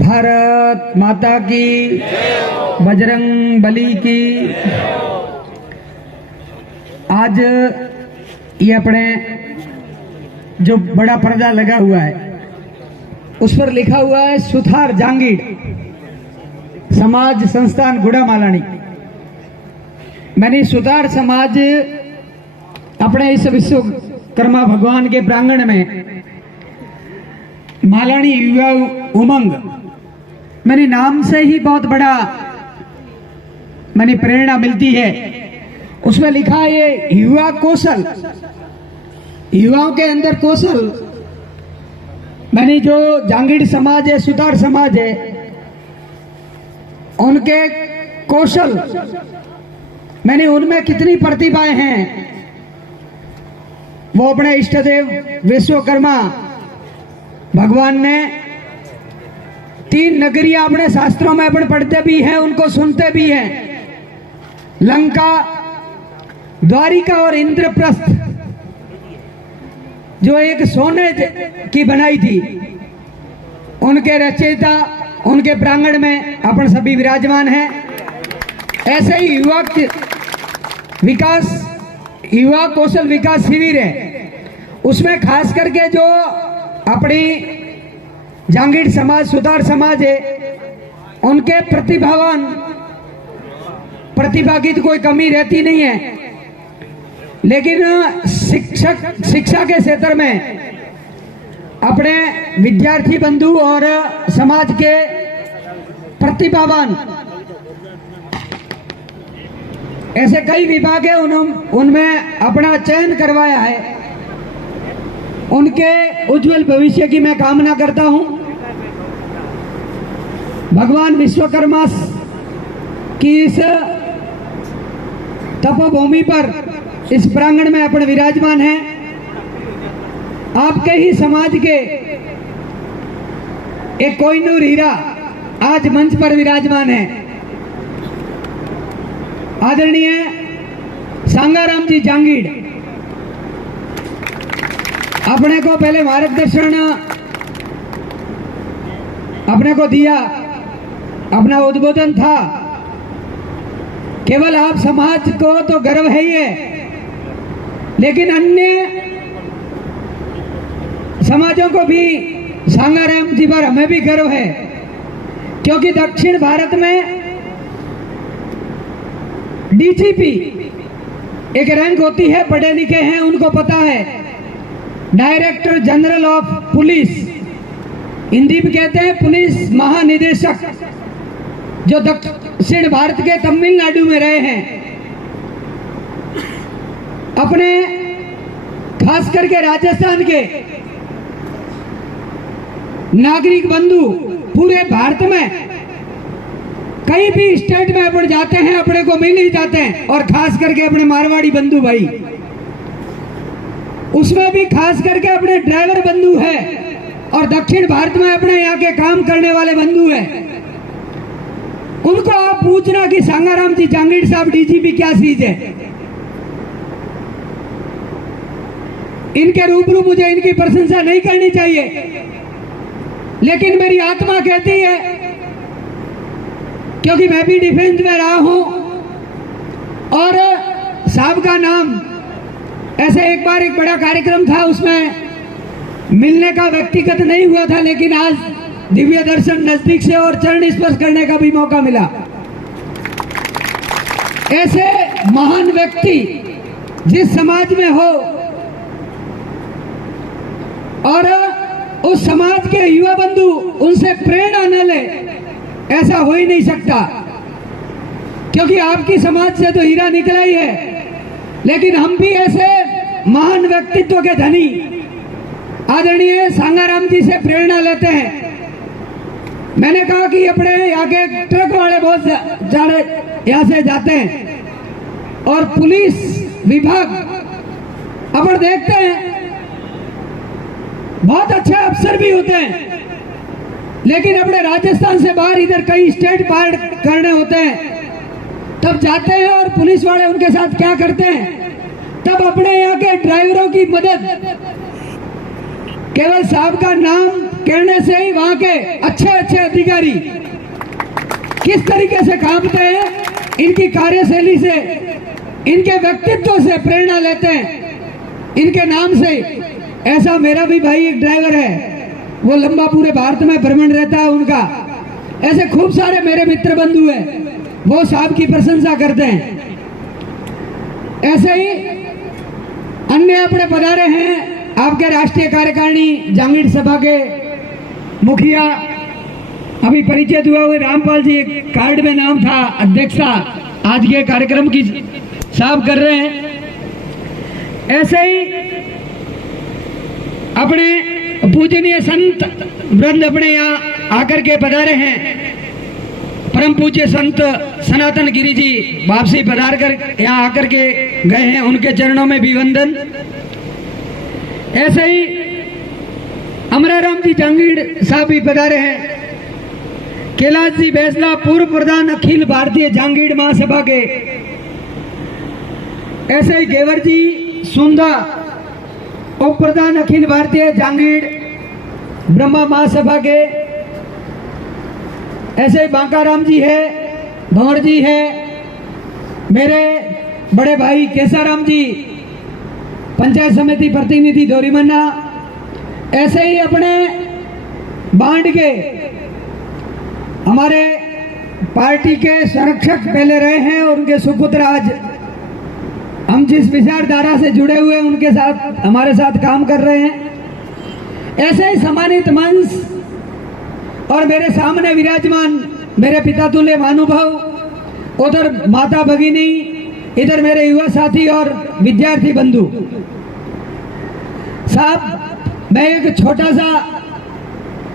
भारत माता की, बजरंग बली की। आज ये अपने जो बड़ा पर्दा लगा हुआ है उस पर लिखा हुआ है सुथार जांगीड़ समाज संस्थान गुड़ामालानी। मैंने सुथार समाज अपने इस विश्वकर्मा भगवान के प्रांगण में मालानी युवा उमंग, मैंने नाम से ही बहुत बड़ा मैंने प्रेरणा मिलती है। उसमें लिखा है ये युवा कौशल, युवाओं के अंदर कौशल। मैंने जो जांगीड़ समाज है, सुतार समाज है, उनके कौशल, मैंने उनमें कितनी प्रतिभाएं हैं वो अपने इष्ट देव विश्वकर्मा भगवान ने 3 नगरियां अपने शास्त्रों में अपन पढ़ते भी हैं, उनको सुनते भी हैं। लंका, द्वारिका और इंद्रप्रस्थ जो एक सोने की बनाई थी, उनके रचयिता उनके प्रांगण में अपन सभी विराजमान हैं। ऐसे ही युवा कौशल विकास शिविर है, उसमें खास करके जो अपनी जांगीड़ समाज, सुतार समाज है, उनके प्रतिभागी कोई कमी रहती नहीं है। लेकिन शिक्षा के क्षेत्र में अपने विद्यार्थी बंधु और समाज के प्रतिभावान ऐसे कई विभाग है, उनमें अपना चयन करवाया है। उनके उज्जवल भविष्य की मैं कामना करता हूं। भगवान विश्वकर्मा की इस तपोभूमि पर, इस प्रांगण में अपन विराजमान हैं। आपके ही समाज के एक कोहिनूर हीरा आज मंच पर विराजमान है। आदरणीय सांगाराम जी जांगीड़ अपने को पहले मार्गदर्शन अपने को दिया, अपना उद्बोधन था। केवल आप समाज को तो गर्व है ही है, लेकिन अन्य समाजों को भी सांगाराम जी पर हमें भी गर्व है, क्योंकि दक्षिण भारत में डीजीपी एक रैंक होती है, पढ़े लिखे हैं, उनको पता है। Director general of police, Hindi में कहते हैं पुलिस महानिदेशक, जो दक्षिण भारत के तमिलनाडु में रहे हैं। अपने खास करके राजस्थान के नागरिक बंधु पूरे भारत में कहीं भी स्टेट में अपन जाते हैं, अपने को मिल ही जाते हैं। और खास करके अपने मारवाड़ी बंधु भाई, उसमें भी खास करके अपने ड्राइवर बंधु है, और दक्षिण भारत में अपने यहाँ के काम करने वाले बंधु हैं। उनको आप पूछना कि सांगाराम जी जांगीड़ साहब डीजीपी क्या चीज है। इनके रूबरू मुझे इनकी प्रशंसा नहीं करनी चाहिए, लेकिन मेरी आत्मा कहती है, क्योंकि मैं भी डिफेंस में रहा हूं। और साहब का नाम, ऐसे एक बार एक बड़ा कार्यक्रम था, उसमें मिलने का व्यक्तिगत नहीं हुआ था, लेकिन आज दिव्य दर्शन नजदीक से और चरण स्पर्श करने का भी मौका मिला। ऐसे महान व्यक्ति जिस समाज में हो और उस समाज के युवा बंधु उनसे प्रेरणा न ले, ऐसा हो ही नहीं सकता। क्योंकि आपकी समाज से तो हीरा निकला ही है, लेकिन हम भी ऐसे महान व्यक्तित्व के धनी आदरणीय सांगाराम जी से प्रेरणा लेते हैं। मैंने कहा कि अपने यहाँ के ट्रक वाले बहुत ज्यादा यहाँ से जाते हैं, और पुलिस विभाग अपन देखते हैं बहुत अच्छे अफसर भी होते हैं, लेकिन अपने राजस्थान से बाहर इधर कई स्टेट पार करने होते हैं, तब जाते हैं और पुलिस वाले उनके साथ क्या करते हैं, तब अपने यहाँ के ड्राइवरों की मदद, केवल साहब का नाम कहने से ही वहां के अच्छे अच्छे अधिकारी किस तरीके से कांपते हैं, इनकी कार्यशैली से, इनके व्यक्तित्व से प्रेरणा लेते हैं, इनके नाम से। ऐसा मेरा भी भाई एक ड्राइवर है, वो लंबा पूरे भारत में भ्रमण रहता है उनका। ऐसे खूब सारे मेरे मित्र बंधु हैं, वो साहब की प्रशंसा करते हैं। ऐसे ही अन्य अपने पधारे हैं आपके राष्ट्रीय कार्यकारिणी जांगीड़ सभा के मुखिया, अभी परिचय हुआ हुए रामपाल जी, कार्ड में नाम था अध्यक्षा, आज के कार्यक्रम की साफ कर रहे हैं। ऐसे ही अपने पूजनीय संत वृंद अपने यहाँ आकर के पधारे हैं। परम पूज्य संत सनातन गिरी जी वापसी पधार कर यहाँ आकर के गए हैं, उनके चरणों में भी वंदन। ऐसे ही अमराराम जी जांगीड़ साहब भी पधारे हैं। कैलाश जी बैसला पूर्व प्रधान अखिल भारतीय जांगीड़ महासभा के। ऐसे ही गेवर जी सुंदा उप प्रधान अखिल भारतीय जांगीड़ ब्रह्मा महासभा के। ऐसे ही बांकाराम जी है, भंवर जी है, मेरे बड़े भाई केसाराम जी पंचायत समिति प्रतिनिधि दोरीमन्ना। ऐसे ही अपने बांड के हमारे पार्टी के संरक्षक पहले रहे हैं और उनके सुपुत्र आज हम जिस विचारधारा से जुड़े हुए हैं उनके साथ हमारे साथ काम कर रहे हैं। ऐसे ही सम्मानित मंच और मेरे सामने विराजमान मेरे पिता तुल्य महानुभाव, उधर माता भगिनी, इधर मेरे युवा साथी और विद्यार्थी बंधु। साहब, मैं एक छोटा सा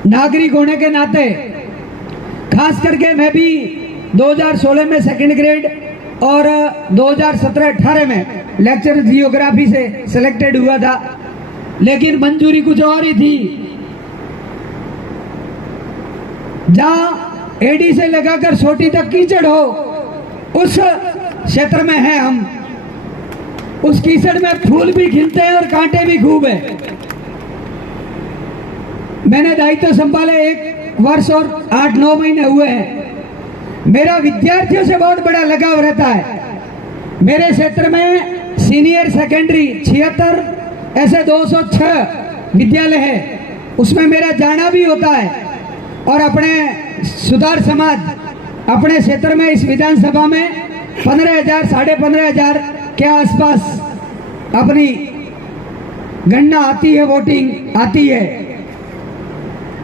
नागरिक होने के नाते, खास करके मैं भी 2016 में सेकंड ग्रेड और 2017-18 में लेक्चर जियोग्राफी से सिलेक्टेड हुआ था, लेकिन मंजूरी कुछ और ही थी। जहां एडी से लगाकर सोटी तक कीचड़ हो, उस क्षेत्र में है हम। उस कीचड़ में फूल भी खिलते हैं और कांटे भी खूब है। मैंने दायित्व संभाले 1 वर्ष और 8-9 महीने हुए हैं। मेरा विद्यार्थियों से बहुत बड़ा लगाव रहता है। मेरे क्षेत्र में सीनियर सेकेंडरी 76, ऐसे 206 विद्यालय है, उसमें मेरा जाना भी होता है। और अपने सुधार समाज अपने क्षेत्र में इस विधानसभा में 15,000 साढ़े 15,000 के आसपास अपनी गणना आती है, वोटिंग आती है।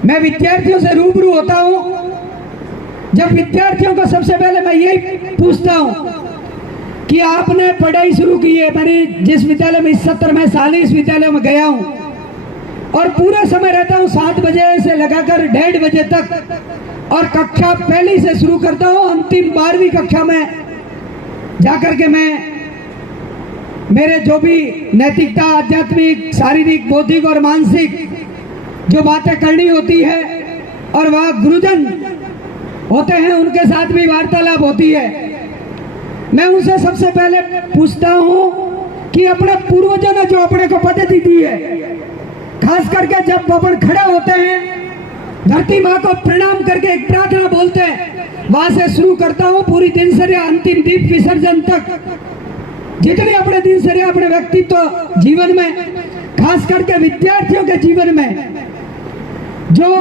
मैं विद्यार्थियों से रूबरू होता हूं। जब विद्यार्थियों को सबसे पहले मैं यही पूछता हूं कि आपने पढ़ाई शुरू की है। मैंने जिस विद्यालय में इस सत्र में साल इस विद्यालय में गया हूं और पूरे समय रहता हूं 7 बजे से लगाकर 1:30 बजे तक, और कक्षा पहली से शुरू करता हूं। अंतिम 12वीं कक्षा में जाकर के मैं मेरे जो भी नैतिकता, आध्यात्मिक, शारीरिक, बौद्धिक और मानसिक जो बातें करनी होती है, और वहाँ गुरुजन होते हैं उनके साथ भी वार्तालाप होती है। मैं उनसे सबसे पहले पूछता हूँ कि अपने पूर्वजों ने जो अपने को पद्धति दी है, खास करके जब अपन खड़े होते हैं, धरती माँ को प्रणाम करके एक प्रार्थना बोलते हैं, वहां से शुरू करता हूँ पूरी दिनचर्या अंतिम दीप विसर्जन तक। जितनी अपने दिनचर्या अपने व्यक्तित्व जीवन में, खास करके विद्यार्थियों के जीवन में, जो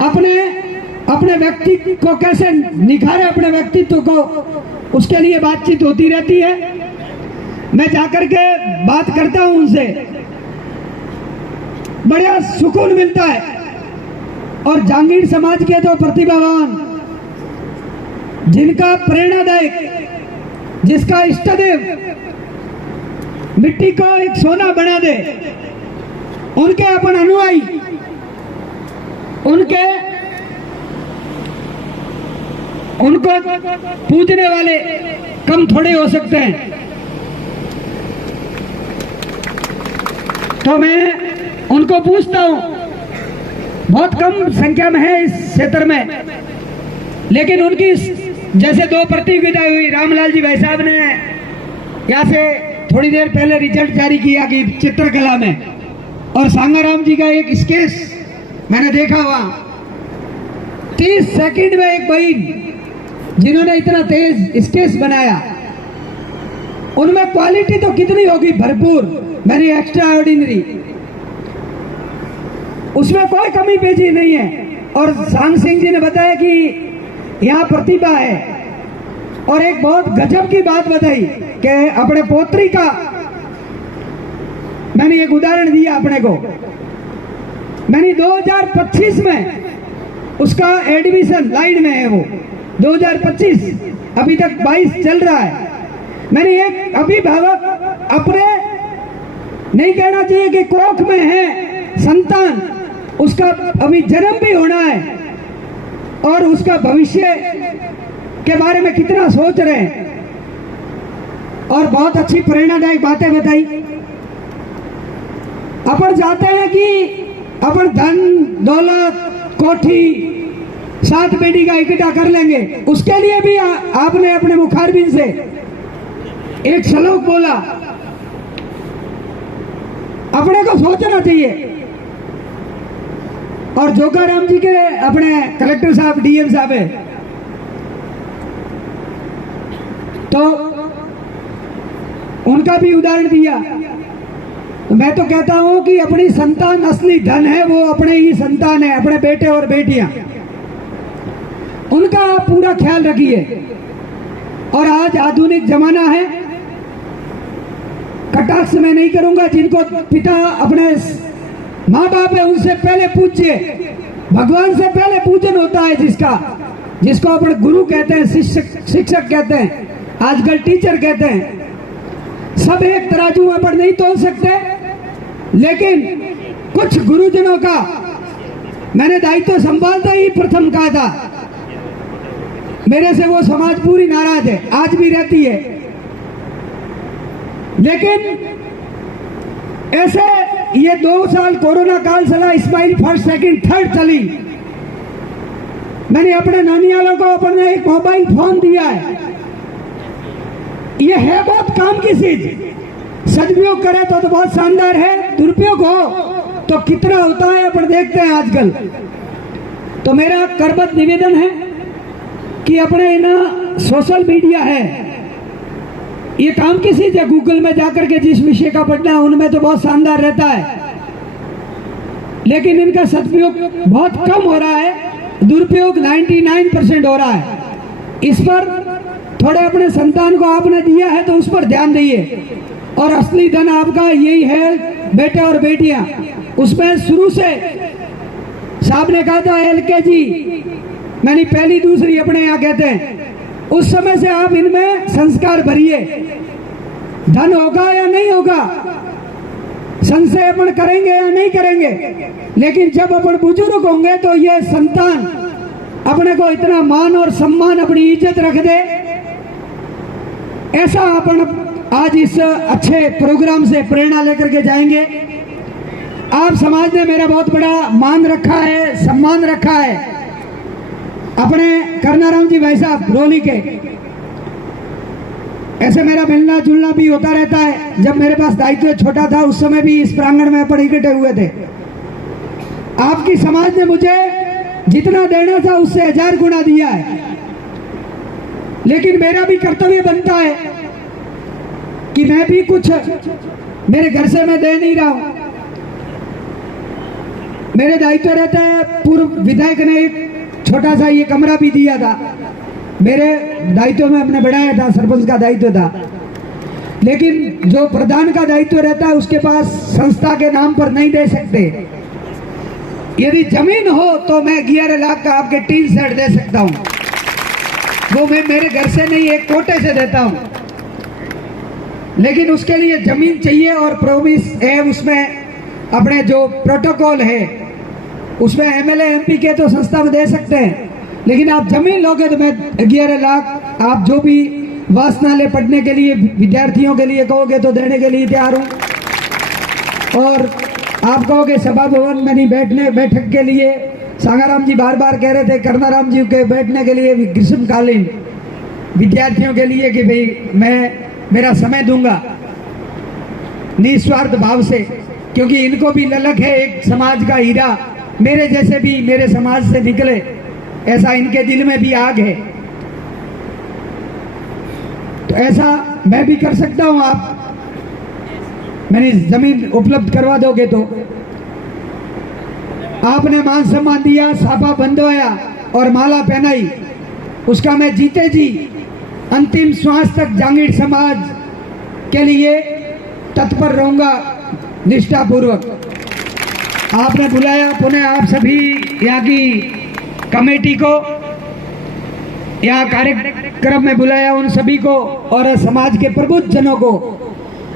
अपने व्यक्ति को कैसे निखारे, अपने व्यक्तित्व को, उसके लिए बातचीत होती रहती है। मैं जाकर के बात करता हूं उनसे, बड़ा सुकून मिलता है। और जांगीड़ समाज के तो प्रतिभावान, जिनका प्रेरणादायक, जिसका इष्टदेव मिट्टी को एक सोना बना दे, उनके अपन अनुयायी, उनको पूजने वाले कम थोड़े हो सकते हैं। तो मैं उनको पूछता हूं, बहुत कम संख्या में है इस क्षेत्र में, लेकिन उनकी जैसे 2 प्रतियोगिता हुई, रामलाल जी भाई साहब ने यहाँ से थोड़ी देर पहले रिजल्ट जारी किया कि चित्रकला में, और सांगाराम जी का एक स्केच मैंने देखा हुआ, 30 सेकंड में एक बहन जिन्होंने इतना तेज स्केच बनाया, उनमें क्वालिटी तो कितनी होगी, भरपूर, वेरी एक्स्ट्रा ऑर्डिनरी, उसमें कोई कमी पेशी नहीं है। और सांग सिंह जी ने बताया कि यहाँ प्रतिभा है। और एक बहुत गजब की बात बताई कि अपने पोत्री का मैंने एक उदाहरण दिया अपने को, मैंने 2025 में उसका एडमिशन लाइन में है, वो 2025 अभी तक 22 चल रहा है। मैंने एक अभिभावक अपने, नहीं कहना चाहिए कि कोख में है संतान, उसका अभी जन्म भी होना है और उसका भविष्य के बारे में कितना सोच रहे हैं, और बहुत अच्छी प्रेरणादायक बातें बताई। अपन चाहते हैं कि अपन धन दौलत कोठी 7 पेटी का इकट्ठा कर लेंगे, उसके लिए भी आपने अपने मुखारबिन से एक श्लोक बोला, अपने को सोचना चाहिए। और जोगाराम जी के अपने कलेक्टर साहब डीएम साहब है, तो उनका भी उदाहरण दिया। तो मैं तो कहता हूं कि अपनी संतान असली धन है, वो अपने ही संतान है, अपने बेटे और बेटियां, उनका आप पूरा ख्याल रखिए। और आज आधुनिक जमाना है, कटाक्ष में नहीं करूंगा, जिनको पिता अपने माँ बाप है उनसे पहले पूज्य, भगवान से पहले पूजन होता है, जिसको अपने गुरु कहते हैं, शिक्षक कहते हैं, आजकल टीचर कहते हैं। सब एक तराजू में पर नहीं तोल सकते, लेकिन कुछ गुरुजनों का मैंने दायित्व संभालता ही प्रथम कहा था, मेरे से वो समाज पूरी नाराज है, आज भी रहती है। लेकिन ऐसे ये 2 साल कोरोना काल चला, स्माइल फर्स्ट सेकंड थर्ड चली, मैंने अपने नानियालों को अपने एक मोबाइल फोन दिया है। ये है बहुत काम की चीज, सदुपयोग करे तो बहुत शानदार है, दुरुपयोग हो तो कितना होता है अपन देखते हैं आजकल। तो मेरा करबद्ध निवेदन है कि अपने इन सोशल मीडिया है, ये काम की चीज है, गूगल में जाकर के जिस विषय का पढ़ना है उनमें तो बहुत शानदार रहता है, लेकिन इनका सदुपयोग बहुत कम हो रहा है, दुरुपयोग 99% हो रहा है। इस पर थोड़े अपने संतान को आपने दिया है तो उस पर ध्यान दीजिए। और असली धन आपका यही है, बेटे और बेटियां, उसमें शुरू से साहब ने कहा था LKG, मैंने पहली दूसरी अपने यहाँ कहते हैं, उस समय से आप इनमें संस्कार भरिए। धन होगा या नहीं होगा, संशय अपन करेंगे या नहीं करेंगे, लेकिन जब अपन बुजुर्ग होंगे तो ये संतान अपने को इतना मान और सम्मान, अपनी इज्जत रख दे, ऐसा अपन आज इस अच्छे प्रोग्राम से प्रेरणा लेकर के जाएंगे। आप समाज ने मेरा बहुत बड़ा मान रखा है, सम्मान रखा है। अपने करनाराम जी भाई साहब रोली के, ऐसे मेरा मिलना जुलना भी होता रहता है। जब मेरे पास दायित्व छोटा था उस समय भी इस प्रांगण में अपन इकट्ठे हुए थे। आपकी समाज ने मुझे जितना देना था उससे 1000 गुना दिया है, लेकिन मेरा भी कर्तव्य बनता है कि मैं भी कुछ, मेरे घर से मैं दे नहीं रहा हूं, मेरे दायित्व रहता है। पूर्व विधायक ने एक छोटा सा ये कमरा भी दिया था, मेरे दायित्व में हमने बढ़ाया था, सरपंच का दायित्व था, लेकिन जो प्रधान का दायित्व रहता है उसके पास संस्था के नाम पर नहीं दे सकते। यदि जमीन हो तो मैं 11 लाख का आपके टीन सेट दे सकता हूं, वो मैं मेरे घर से नहीं, एक कोटे से देता हूं, लेकिन उसके लिए जमीन चाहिए और प्रोमिस है, उसमें अपने जो प्रोटोकॉल है उसमें MLA MP के तो संस्था में दे सकते हैं, लेकिन आप जमीन लोगे तो मैं 11 लाख आप जो भी वासनालय पढ़ने के लिए विद्यार्थियों के लिए कहोगे तो देने के लिए तैयार हूँ। और आप कहोगे सभा भवन में बैठने बैठक के लिए, सांगाराम जी बार बार कह रहे थे करनाराम जी के बैठने के लिए ग्रीष्मकालीन विद्यार्थियों के लिए कि भाई मैं मेरा समय दूंगा निस्वार्थ भाव से, क्योंकि इनको भी ललक है एक समाज का हीरा मेरे जैसे भी मेरे समाज से निकले ऐसा इनके दिल में भी आग है। तो ऐसा मैं भी कर सकता हूं, आप मेरी जमीन उपलब्ध करवा दोगे तो। आपने मान सम्मान दिया, साफा बंधवाया और माला पहनाई, उसका मैं जीते जी अंतिम श्वास तक जांगीड़ समाज के लिए तत्पर रहूंगा निष्ठापूर्वक। आपने बुलाया, पुनः आप सभी यहाँ की कमेटी को, यहाँ कार्यक्रम में बुलाया उन सभी को और समाज के प्रबुद्ध जनों को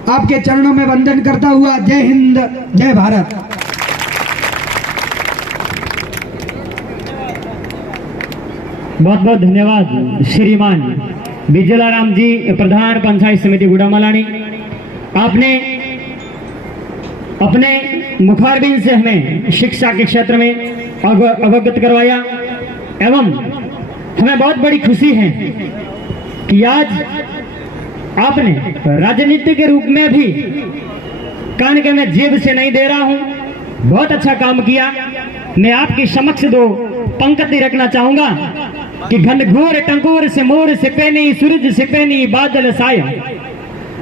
आपके चरणों में वंदन करता हुआ जय हिंद, जय भारत। बहुत बहुत धन्यवाद श्रीमान विजलाराम जी, प्रधान पंचायत समिति गुड़ामलानी। आपने अपने मुखारबिन से हमें शिक्षा के क्षेत्र में अवगत करवाया एवं हमें बहुत बड़ी खुशी है कि आज आपने राजनीति के रूप में भी कान के मैं जेब से नहीं दे रहा हूं, बहुत अच्छा काम किया। मैं आपके समक्ष दो पंक्ति रखना चाहूंगा कि घनघोर टंकोर से मोर से पैनी, सूरज से पैनी, बादल साया,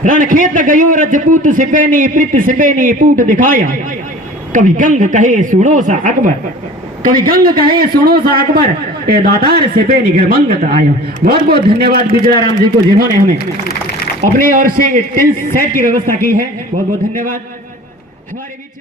रणखेत गयो रजपूत से पैनी, प्रीत से पैनी, पूट दिखाया। कभी गंग कहे सुनो सा अकबर, कभी गंग कहे सुनो सा अकबर, ए दातार से पैनी गर्मंगत आया। बहुत बहुत धन्यवाद विजलाराम जी को, जिन्होंने हमें अपनी ओर से टेंट सेट की व्यवस्था की है। बहुत बहुत धन्यवाद। हमारे बीच